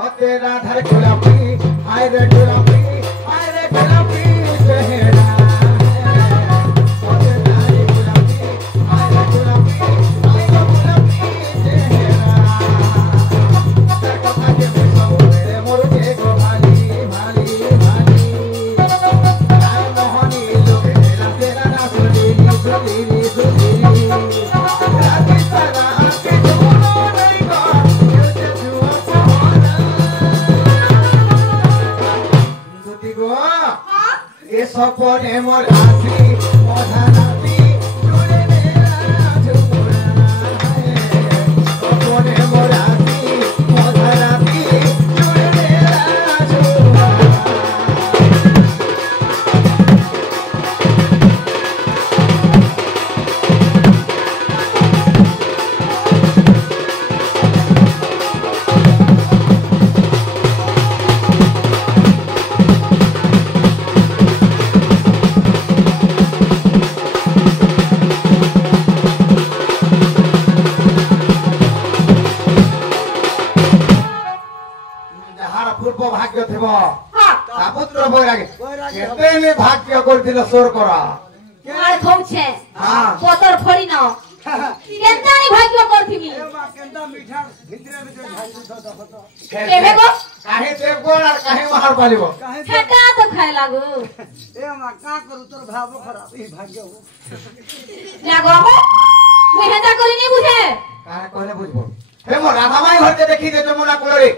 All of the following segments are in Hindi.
मते राधर गुलाबी आय रे गुलाबी चेहरा मते राधर गुलाबी आय रे गुलाबी चेहरा तर कथा के मेरे मोर के गो भाली भाली भाली आय मोहनी लोगे तेरा ना सुनी सपने मोर आसी मोधनाती जुड़े मेरा झुमरा सपने मोर आसी मोधनाती जुड़े मेरा झुमरा भाग्य थे पुत्र बैरागी केते में भाग्य करथिल सोर करा मार खौछे पोतर फड़ी न केनता नि भाग्य करथिनी ए मा केनता मीठा भितरे में भाग्य तो केबे गो काहे ते गोल और काहे मार पालिबो छका तो खाए लागो ए मा का करू तोर भाव खराब ई भाग्य हो लागो मुई हेता करी नि बुझे काहे कहले बुझबो हे मो राधा माई घर के देखि जे जमुना कुलरी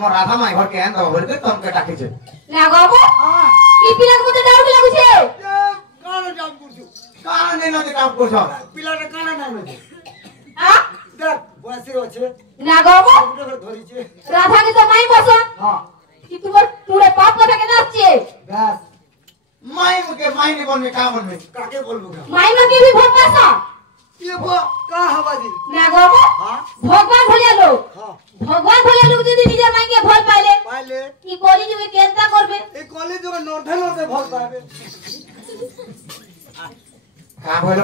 मो राधा माई घर के एंद भर के तुमके डाकी छे लागो ई पिला के मते डाउट लागु छे कान जाम करछु कान नै नदी काम करछ पिला रे कान ना नदी हां देख बसी होछे लागो धरि छे राधा के तो माई बसो हां कि तुमर पूरे पाप कथा के नाचे बस माई के माई ने बन में काम में काके बोलबो माई में के भी भोग पासा ये वो का हवाजी लागो हां भगवान भलिया लोग हां भगवान भलिया लोग यदि निजे माई के भल पाइले पाइले ई कॉलेज में केनता करबे ए कॉलेज में नॉर्धन से भल पाबे का बोलो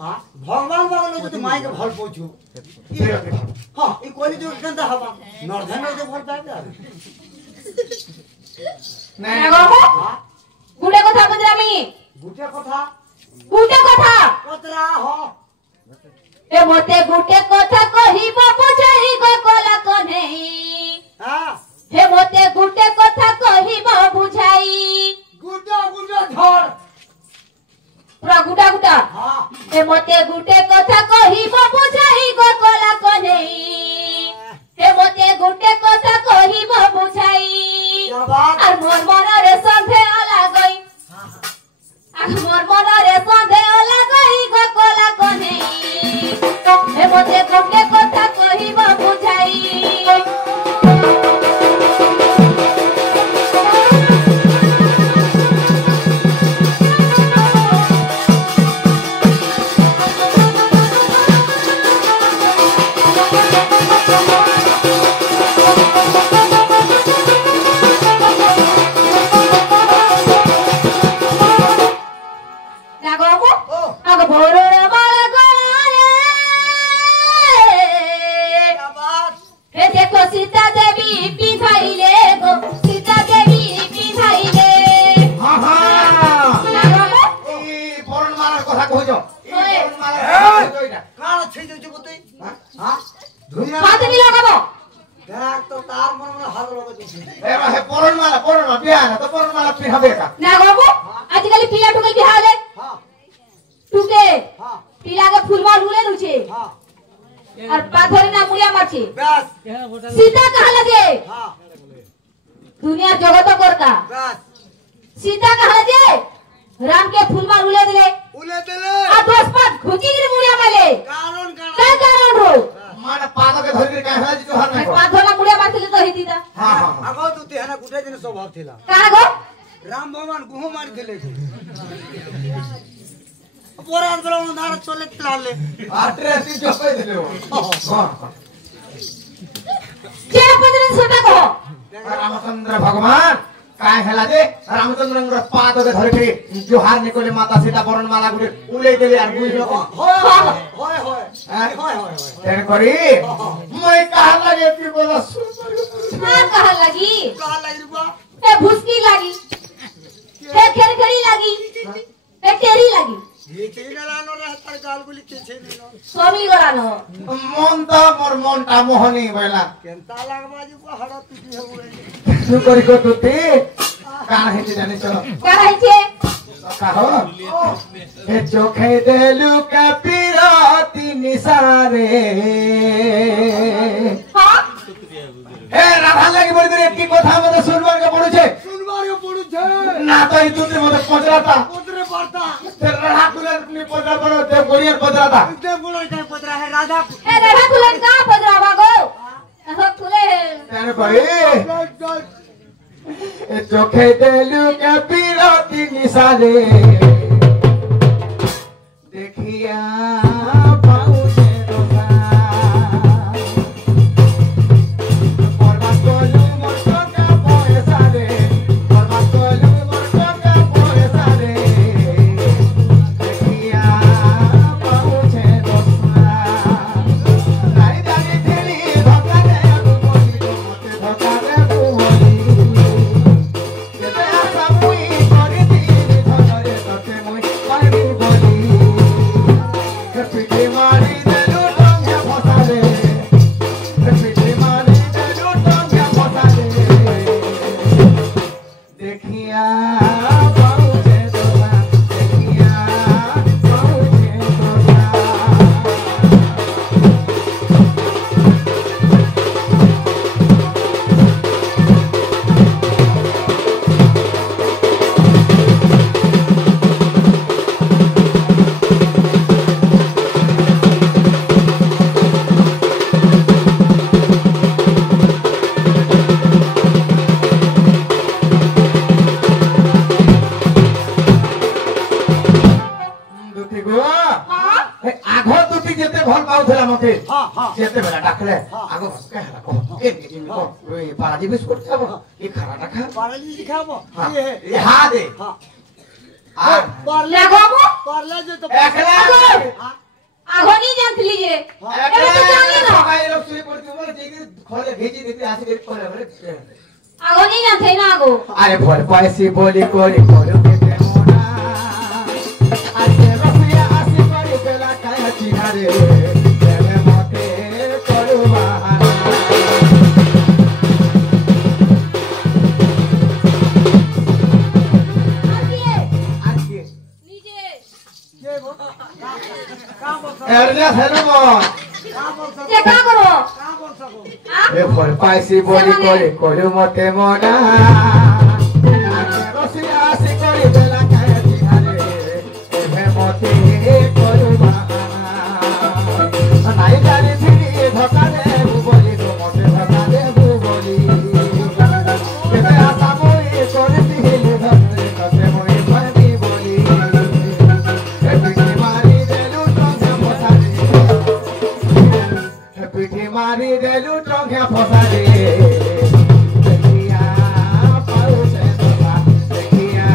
हां भगवान बाबा लोग तो माई के भल पहुंचो हां ई कॉलेज में केनता हवा नॉर्धन से भल पाबे नहीं लागो गुडे कथा बजरामी गुटे कथा कतरा हो ए मोते गुटे कथा कहिबो बुझाई गो कोला कन्हई हां हे मोते गुटे कथा कहिबो बुझाई गुटा झड़ पूरा गुटा हां हे मोते गुटे कथा कहिबो बुझाई गो कोला कन्हई हे मोते गुटे कथा कहिबो बुझाई क्या बात আর মোর মনরে সন্ধে অলা গই আর মোর মনরে সন্ধে অলা গই গো কোলা কন্হই হে মোতে গুটে কথা কহিব বুঝাই आग भोरर बाला गलाए क्या बात हे देखो सीता देवी पिधाइले गो सीता देवी पिधाइले हां हां लागो ई परन मार কথা কইছো ओए कान छै जे बतई हां दुनिया हाथ भी लगाबो देख तो तार मन में हाथ लगे छै ए हे परन माला बिया ना तो परन माला पिहाबे का लागो आजकल पिया टुकल बिहाले हां टुके हां पिला के फुलवा लुले नुचे हां और पाथरी ना मुड़िया मारछे बस सीता कहा लगे हां दुनिया जगत करता बस सीता कहा लगे राम के फुलवा लुले दिले उले देले आ दोस्त पर घुची गिर मुड़िया माले कारण का कारण हो माने पादो के धरि के काहे होला जो हर नहीं पाथरा मुड़िया मारथिले तो हितीता हां हां आगो तू तेहना गुटे दिन स्वभाव थिला कहा गो राम भगवान गुह मार देले पोरान बला नार चले लाले आट्रेसी जो पे देले हो हां के पदन सोटा को रामचंद्र भगवान काय हेला जे रामचंद्रंगर पाद के धरे के जोहार निकोले माता सीता बरण माला गुटे उले देले आर बुझ लो होय तेन करी मैं कहा लगे कि बोला हां कहा लगी कहा लगी रुपा ए भुसकी लगी ए खेरखड़ी लगी ए टेरी लगी ये तेरा लानो रहता गाल गुली के छे नो स्वामी गरानो मन त मोर मनटा मोहनी बेला केनता लागबा जे पहाड़ पिटी हो गई तू करी को तुते कान हेते जाने चलो का रही छे कहो ए चोखे देलु का पिराती निसारे हां ए राधा लागि बड़ी दूर एक কথা মতে শুনবার কে পড়ুছে सुनबार के पड़ू छे না তো এই তুতে মতে পচরাতা उतरे पड़ता ते राधा कुलर नी पचरा पड़ो ते गोरियर पचराता इतने बुला के पतरा है राधा ए रेखा कुलन का पजरावा गो हो खुले तेरे भाई ए चोखे देलु के पिराती निसारे देखिया पाउजे रोसा परवा कोलु मोर का पैसा रे परवा कोलु मोर का पैसा रे देखिया पाउजे रोसा नाई जानी थेली धोका दे बोली मते धोका दे बोली केते आशा मुई करि दी धरे तते मुई पारी बोली पिटी मारी देलु टंगा फसा रे पिटी मारी देलु टंगा फसा रे देखिया पाउजे दोला देखिया पाउजे दोला দুটি গো हां ए आगो दुटी जेते भल पाउथला मते हां हां जेते बेला डाकले आगो के हला को के को ओई पाराजी बिस्कुट खाबो ए खाराटा खा पारली दिखाबो हाँ, ये है ये हा दे हां आ पारले लगाबो पारले जो तो एकला हां आगो नहीं जानत लीजिए एकला तो जान लेना सकाई लोग सुई पड़ती बोले जे खोले भेजी देती आसे के खोले बोले आगो नहीं जानते ना आगो अरे भोल पैसी बोली कोरी कोरो केते मोना आसे रफिया आसे कोरी बेला काय चिहारे तेरे मोते करू बहाना आगे आके नीचे ये वो काम बोल सको एरजा हेलो काम बोल सको ये का करो काम बोल सको हां ए भोल पैसी बोली कोरी कोरू मोते मोना आसे रफिया आसे कोरी बेला काय चिहारे तेरे मोते करू बहाना नाई जानी फिरी धोका दे बोली तो मोते धोका दे बोली केते आशा मोई कोरी दिले धरे कते मोई पानी बोली पिठी मारी देलु टंगा फसारे पिठी मारी देलु टंगा फसारे देखिया पाउजे दोसा देखिया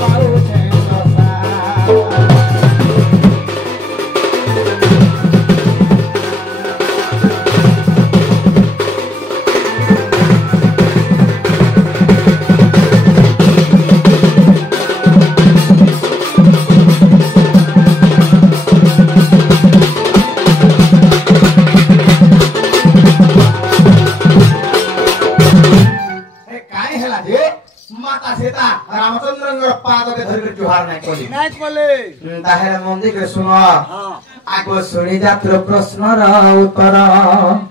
पाउजे दोसा ए काय हेला जे माता सीता रामचंद्रंगर पाद के धरि के जुहार नाही कोली नाइट बोले ताहेर मंदिर के सुनो हां आगो सुनी जात्र प्रश्न र उत्तर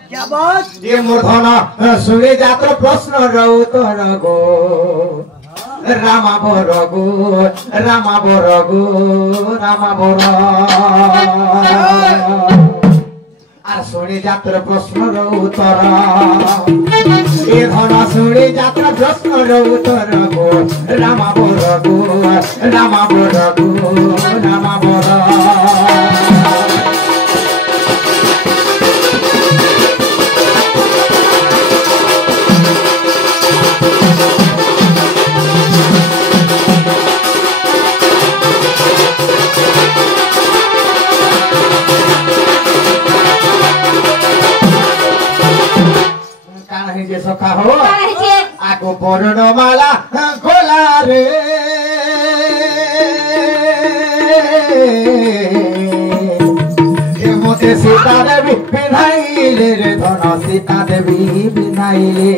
क्या बात ये मूर्धन सुनी जात्र प्रश्न र उत्तर गो रामा बरगो रामा बरगो रामा बर আর শুনি যাত্রা প্রশ্নর উত্তর এ ধন শুনি যাত্রা প্রশ্নর উত্তর গো রামা বর গো রামা বর গো রামা বর যে সখা হো কাহিছে আগো বর্ণমালা গোলা রে এমতে সীতা দেবী বিনাইলে রে ধন সীতা দেবী বিনাইলে